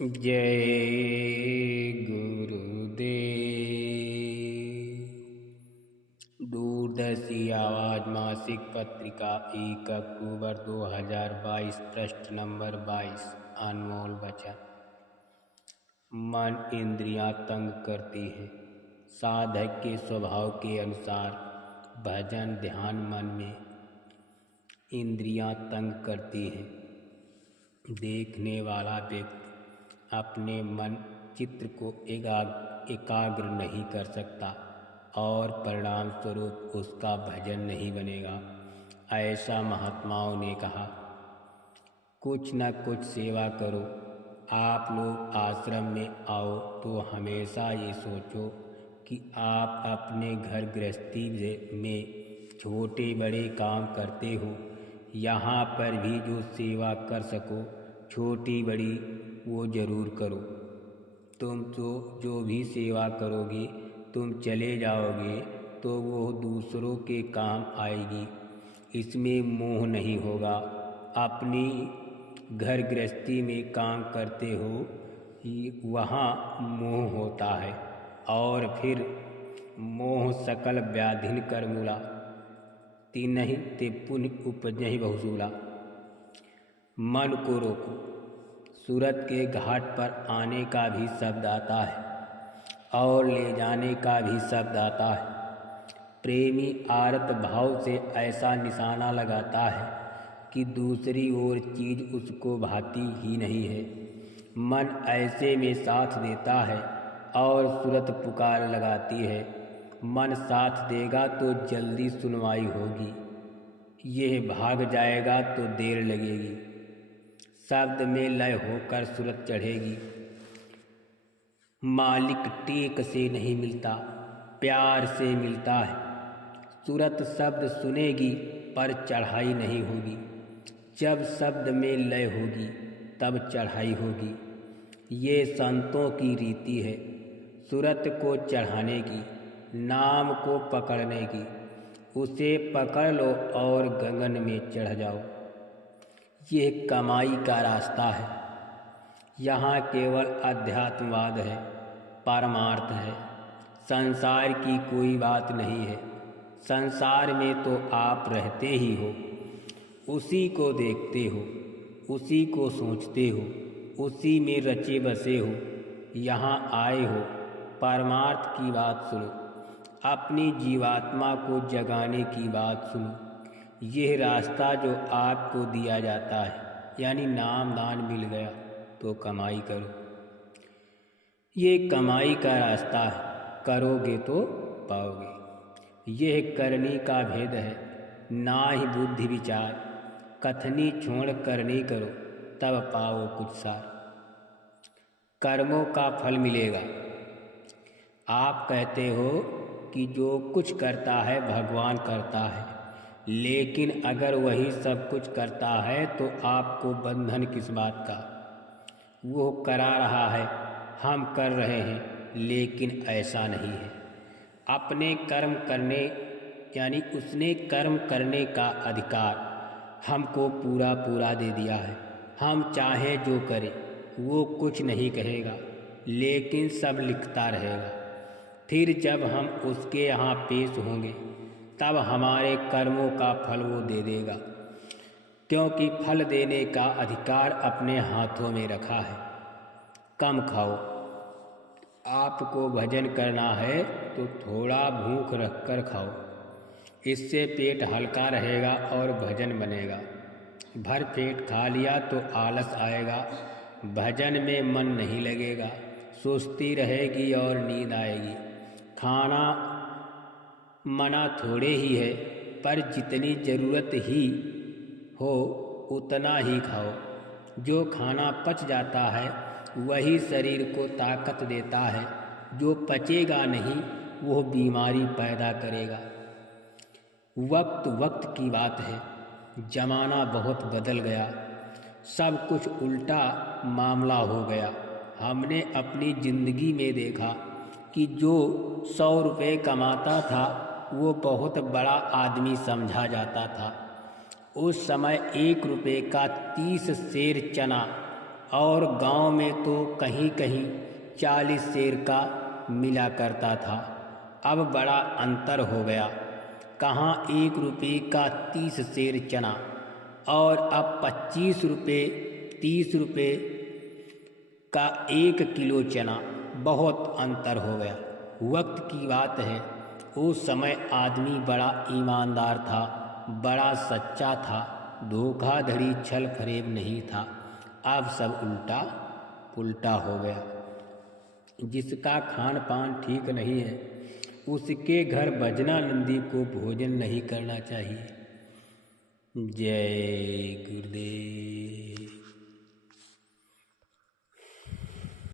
जय गुरुदेव। दूरदर्शी आवाज मासिक पत्रिका 1 अक्टूबर 2022 पृष्ठ नंबर 22। अनमोल वचन। मन इंद्रियां तंग करती हैं। साधक के स्वभाव के अनुसार भजन ध्यान मन में इंद्रियां तंग करती हैं। देखने वाला व्यक्ति अपने मन चित्र को एकाग्र नहीं कर सकता और परिणाम स्वरूप उसका भजन नहीं बनेगा। ऐसा महात्माओं ने कहा। कुछ न कुछ सेवा करो। आप लोग आश्रम में आओ तो हमेशा ये सोचो कि आप अपने घर गृहस्थी में छोटे बड़े काम करते हो। यहाँ पर भी जो सेवा कर सको छोटी बड़ी वो जरूर करो। तुम तो जो भी सेवा करोगे तुम चले जाओगे तो वो दूसरों के काम आएगी। इसमें मोह नहीं होगा। अपनी घर गृहस्थी में काम करते हो वहाँ मोह होता है और फिर मोह सकल व्याधिन कर मूला तीनहि ते पुण्य उपजहि बहुसूला। मन को रोको। सूरत के घाट पर आने का भी शब्द आता है और ले जाने का भी शब्द आता है। प्रेमी आरत भाव से ऐसा निशाना लगाता है कि दूसरी ओर चीज उसको भाती ही नहीं है। मन ऐसे में साथ देता है और सूरत पुकार लगाती है। मन साथ देगा तो जल्दी सुनवाई होगी। यह भाग जाएगा तो देर लगेगी। शब्द में लय होकर सूरत चढ़ेगी। मालिक टेक से नहीं मिलता प्यार से मिलता है। सूरत शब्द सुनेगी पर चढ़ाई नहीं होगी। जब शब्द में लय होगी तब चढ़ाई होगी। ये संतों की रीति है। सूरत को चढ़ाने की, नाम को पकड़ने की। उसे पकड़ लो और गगन में चढ़ जाओ। यह कमाई का रास्ता है। यहाँ केवल अध्यात्मवाद है, परमार्थ है। संसार की कोई बात नहीं है। संसार में तो आप रहते ही हो, उसी को देखते हो, उसी को सोचते हो, उसी में रचे बसे हो। यहाँ आए हो परमार्थ की बात सुनो। अपनी जीवात्मा को जगाने की बात सुनो। यह रास्ता जो आपको दिया जाता है यानी नाम दान मिल गया तो कमाई करो। ये कमाई का रास्ता है। करोगे तो पाओगे। यह करनी का भेद है। ना ही बुद्धि विचार कथनी छोड़ करनी करो तब पाओ कुछ सार। कर्मों का फल मिलेगा। आप कहते हो कि जो कुछ करता है भगवान करता है, लेकिन अगर वही सब कुछ करता है तो आपको बंधन किस बात का। वो करा रहा है, हम कर रहे हैं, लेकिन ऐसा नहीं है। अपने कर्म करने यानी उसने कर्म करने का अधिकार हमको पूरा पूरा दे दिया है। हम चाहे जो करें वो कुछ नहीं कहेगा, लेकिन सब लिखता रहेगा। फिर जब हम उसके यहाँ पेश होंगे तब हमारे कर्मों का फल वो दे देगा, क्योंकि फल देने का अधिकार अपने हाथों में रखा है। कम खाओ। आपको भजन करना है तो थोड़ा भूख रखकर खाओ। इससे पेट हल्का रहेगा और भजन बनेगा। भर पेट खा लिया तो आलस आएगा, भजन में मन नहीं लगेगा, सुस्ती रहेगी और नींद आएगी। खाना मना थोड़े ही है, पर जितनी ज़रूरत ही हो उतना ही खाओ। जो खाना पच जाता है वही शरीर को ताकत देता है। जो पचेगा नहीं वो बीमारी पैदा करेगा। वक्त वक्त की बात है। जमाना बहुत बदल गया। सब कुछ उल्टा मामला हो गया। हमने अपनी ज़िंदगी में देखा कि जो 100 रुपये कमाता था वो बहुत बड़ा आदमी समझा जाता था। उस समय 1 रुपये का 30 सेर चना और गांव में तो कहीं कहीं 40 सेर का मिला करता था। अब बड़ा अंतर हो गया। कहाँ 1 रुपये का 30 सेर चना और अब 25 रुपये 30 रुपये का 1 किलो चना। बहुत अंतर हो गया। वक्त की बात है, उस समय आदमी बड़ा ईमानदार था, बड़ा सच्चा था, धोखाधड़ी छल फरेब नहीं था। अब सब उल्टा पुल्टा हो गया। जिसका खान पान ठीक नहीं है उसके घर भजना नंदी को भोजन नहीं करना चाहिए। जय गुरुदेव।